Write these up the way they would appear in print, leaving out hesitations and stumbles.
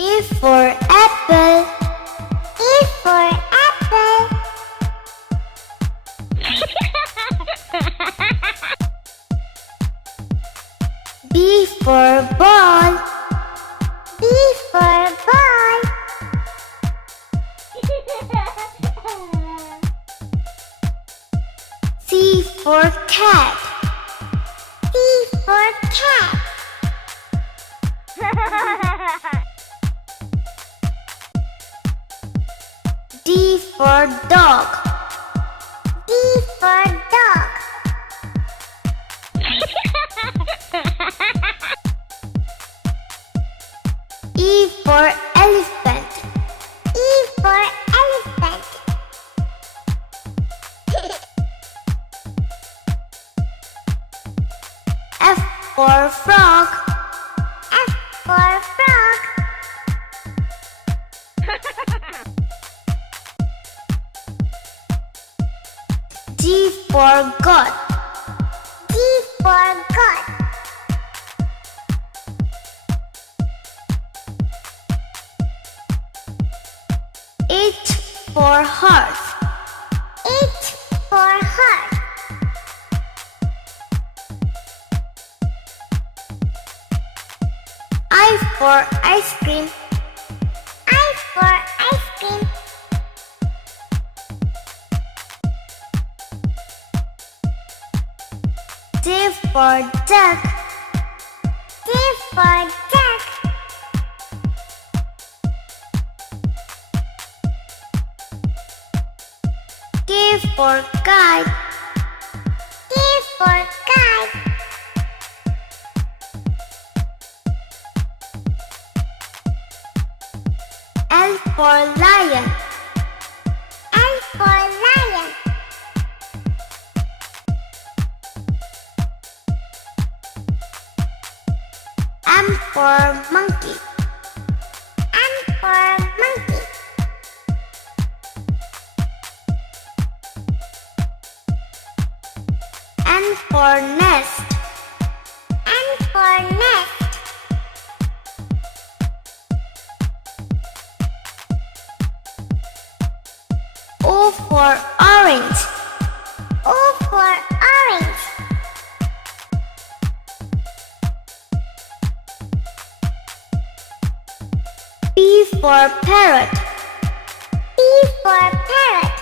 A for apple. A for apple. B for ball. B for ball. C for cat. C for cat. D for dog. D for dog. E for elephant. E for elephant. F for frog. F for frog. G for God. G for God. H for horse. H for horse. I for ice cream. I for ice cream. J for duck. J for duck. K for kite. K for kite. L for lion. L for lion. M for monkey. M for monkey. N for nest. N for nest. O for orange. O for orange. P for parrot. P for parrot.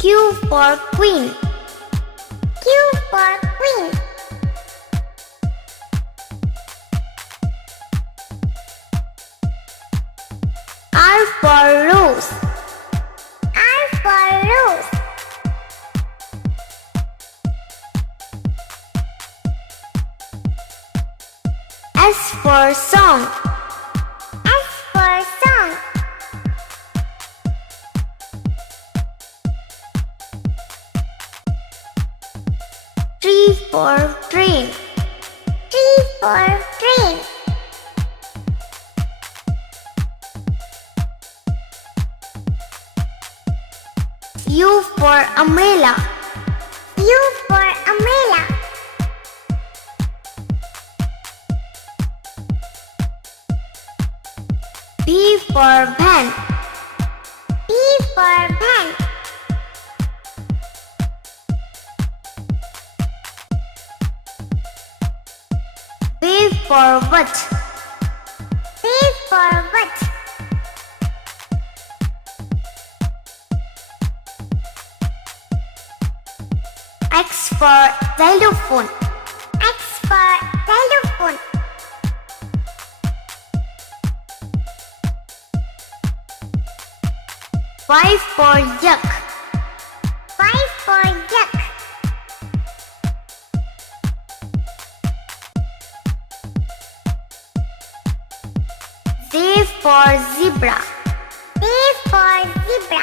Q for queen. Q for queen. R for rose. R for rose. S for song. S for song. T for train. T for train. U for umbrella. U for umbrella. V for van. V for van. V for what? V for what? X for xylophone. X for xylophone. Y for yak. Y for yak. Z for zebra. Z for zebra.